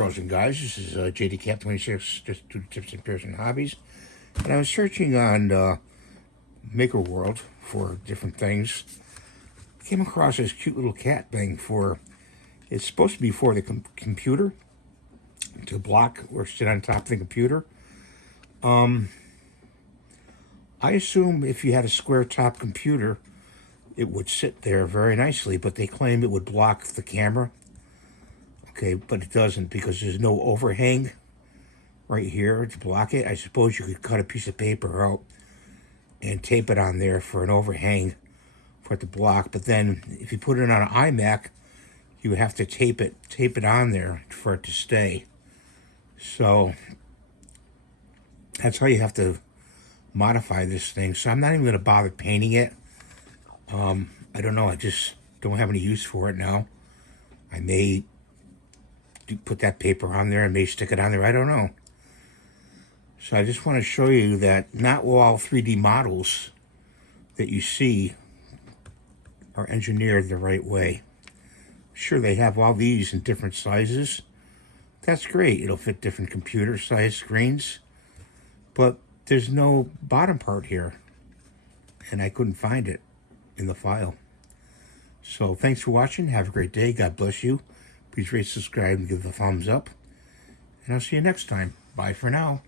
Girls and guys, this is JD Cap 26, just do tips and Pearson hobbies. And I was searching on Maker World for different things. I came across this cute little cat thing it's supposed to be for the computer, to block or sit on top of the computer. I assume if you had a square top computer, it would sit there very nicely, but they claim it would block the camera. Okay, but it doesn't because there's no overhang right here to block it. I suppose you could cut a piece of paper out and tape it on there for an overhang for it to block. But then if you put it on an iMac, you have to tape it on there for it to stay. So that's how you have to modify this thing. So I'm not even going to bother painting it. I don't know. I just don't have any use for it now. I may put that paper on there. I may stick it on there. I don't know. So I just want to show you that not all 3D models that you see are engineered the right way. Sure, they have all these in different sizes. That's great. It'll fit different computer size screens. But there's no bottom part here. And I couldn't find it in the file. So thanks for watching. Have a great day. God bless you. Please rate, subscribe, and give the thumbs up. And I'll see you next time. Bye for now.